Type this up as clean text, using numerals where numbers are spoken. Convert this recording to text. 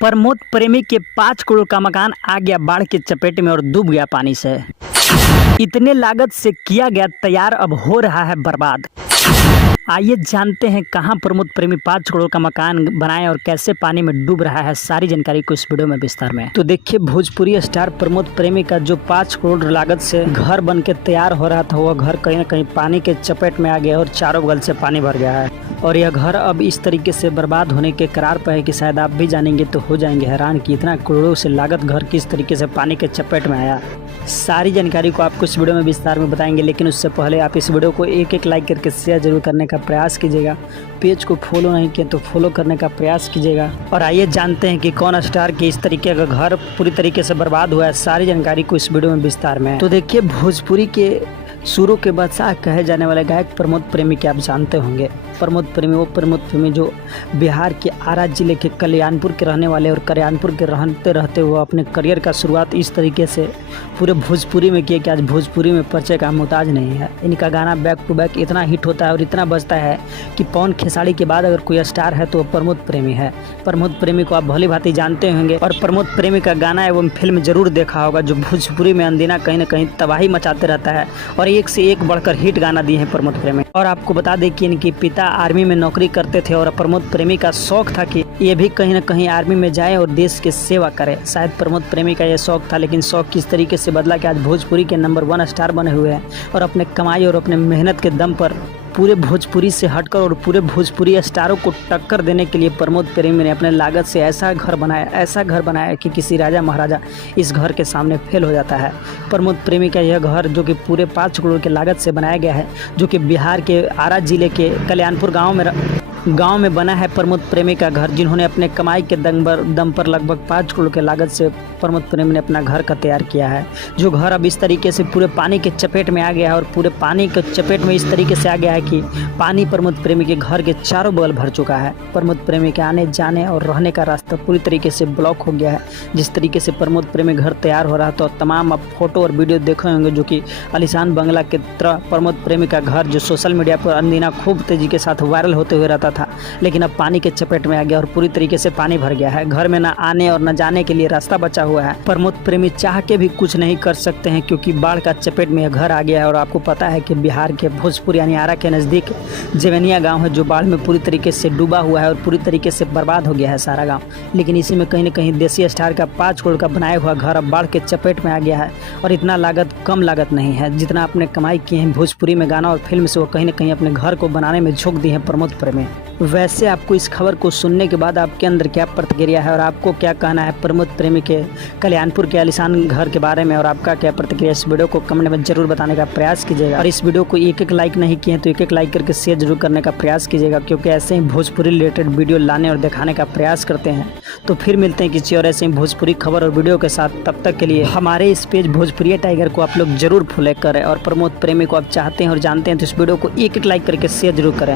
प्रमोद प्रेमी के 5 करोड़ का मकान आ गया बाढ़ की चपेट में और डूब गया पानी से। इतने लागत से किया गया तैयार अब हो रहा है बर्बाद। आइए जानते हैं कहां प्रमोद प्रेमी 5 करोड़ का मकान बनाए और कैसे पानी में डूब रहा है। सारी जानकारी को इस वीडियो में विस्तार में। तो देखिए, भोजपुरी स्टार प्रमोद प्रेमी का जो 5 करोड़ लागत से घर बन के तैयार हो रहा था, वह घर कहीं न कहीं पानी के चपेट में आ गया और चारों बगल से पानी भर गया है। और यह घर अब इस तरीके से बर्बाद होने के कगार पर है कि शायद आप भी जानेंगे तो हो जाएंगे हैरान कि इतना करोड़ों से लागत घर किस तरीके से पानी के चपेट में आया। सारी जानकारी को आपको इस वीडियो में विस्तार में बताएंगे, लेकिन उससे पहले आप इस वीडियो को एक लाइक करके शेयर जरूर करने का प्रयास कीजिएगा। पेज को फॉलो नहीं किए तो फॉलो करने का प्रयास कीजिएगा। और आइए जानते हैं कि कौन स्टार के इस तरीके का घर पूरी तरीके से बर्बाद हुआ है। सारी जानकारी को इस वीडियो में विस्तार में। तो देखिए, भोजपुरी के सुरों के बादशाह कहे जाने वाले गायक प्रमोद प्रेमी के आप जानते होंगे। प्रमोद प्रेमी जो बिहार के आरा जिले के कल्याणपुर के रहने वाले और कल्याणपुर के रहते रहते वो अपने करियर का शुरुआत इस तरीके से पूरे भोजपुरी में किया कि आज भोजपुरी में परिचय का मोहताज नहीं है। इनका गाना बैक टू बैक इतना हिट होता है और इतना बजता है कि पवन खेसारी के बाद अगर कोई स्टार है तो प्रमोद प्रेमी है। प्रमोद प्रेमी को आप भली भांति जानते होंगे और प्रमोद प्रेमी का गाना एवं फिल्म जरूर देखा होगा, जो भोजपुरी में अनदिना कहीं न कहीं तबाही मचाते रहता है और एक से एक बढ़कर हिट गाना दिए हैं प्रमोद प्रेमी। और आपको बता दें कि इनके पिता आर्मी में नौकरी करते थे और प्रमोद प्रेमी का शौक था कि ये भी कहीं न कहीं आर्मी में जाए और देश की सेवा करे। शायद प्रमोद प्रेमी का यह शौक था, लेकिन शौक किस तरीके से बदला कि आज भोजपुरी के नंबर 1 स्टार बने हुए हैं और अपने कमाई और अपने मेहनत के दम पर पूरे भोजपुरी से हटकर और पूरे भोजपुरी स्टारों को टक्कर देने के लिए प्रमोद प्रेमी ने अपने लागत से ऐसा घर बनाया कि किसी राजा महाराजा इस घर के सामने फेल हो जाता है। प्रमोद प्रेमी का यह घर जो कि पूरे 5 करोड़ की लागत से बनाया गया है, जो कि बिहार के आरा जिले के कल्याणपुर गांव में बना है प्रमोद प्रेमी का घर, जिन्होंने अपने कमाई के दम पर लगभग 5 करोड़ के लागत से प्रमोद प्रेमी ने अपना घर का तैयार किया है। जो घर अब इस तरीके से पूरे पानी के चपेट में आ गया है और पूरे पानी के चपेट में इस तरीके से आ गया है कि पानी प्रमोद प्रेमी के घर के चारों बगल भर चुका है। प्रमोद प्रेमी के आने जाने और रहने का रास्ता पूरी तरीके से ब्लॉक हो गया है। जिस तरीके से प्रमोद प्रेमी घर तैयार हो रहा था, तो तमाम आप फोटो और वीडियो देखे होंगे, जो कि आलीशान बंगला की तरह प्रमोद प्रेमी का घर जो सोशल मीडिया पर अनदिना खूब तेजी के साथ वायरल होते हुए रहता था, लेकिन अब पानी के चपेट में आ गया और पूरी तरीके से पानी भर गया है। घर में न आने और न जाने के लिए रास्ता बचा हुआ है। प्रमोद प्रेमी चाह के भी कुछ नहीं कर सकते हैं क्योंकि बाढ़ का चपेट में यह घर आ गया है। और आपको पता है कि बिहार के भोजपुर यानी आरा के नज़दीक जेवनिया गांव है, जो बाढ़ में पूरी तरीके से डूबा हुआ है और पूरी तरीके से बर्बाद हो गया है सारा गाँव। लेकिन इसी में कहीं न कहीं देसी स्टार का 5 करोड़ का बनाया हुआ घर अब बाढ़ के चपेट में आ गया है। और इतना लागत कम लागत नहीं है, जितना आपने कमाई की है भोजपुरी में गाना और फिल्म से, वो कहीं न कहीं अपने घर को बनाने में झोंक दी है प्रमोद प्रेमी। वैसे आपको इस खबर को सुनने के बाद आपके अंदर क्या प्रतिक्रिया है और आपको क्या कहना है प्रमोद प्रेमी के कल्याणपुर के आलीशान घर के बारे में, और आपका क्या प्रतिक्रिया, इस वीडियो को कमेंट में जरूर बताने का प्रयास कीजिएगा। और इस वीडियो को एक लाइक नहीं किए तो एक लाइक करके शेयर जरूर करने का प्रयास कीजिएगा, क्योंकि ऐसे ही भोजपुरी रिलेटेड वीडियो लाने और दिखाने का प्रयास करते हैं। तो फिर मिलते हैं किसी और ऐसे ही भोजपुरी खबर और वीडियो के साथ। तब तक के लिए हमारे इस पेज भोजपुरी टाइगर को आप लोग जरूर फॉलो करें और प्रमोद प्रेमी को आप चाहते हैं और जानते हैं तो इस वीडियो को एक लाइक करके शेयर जरूर करें।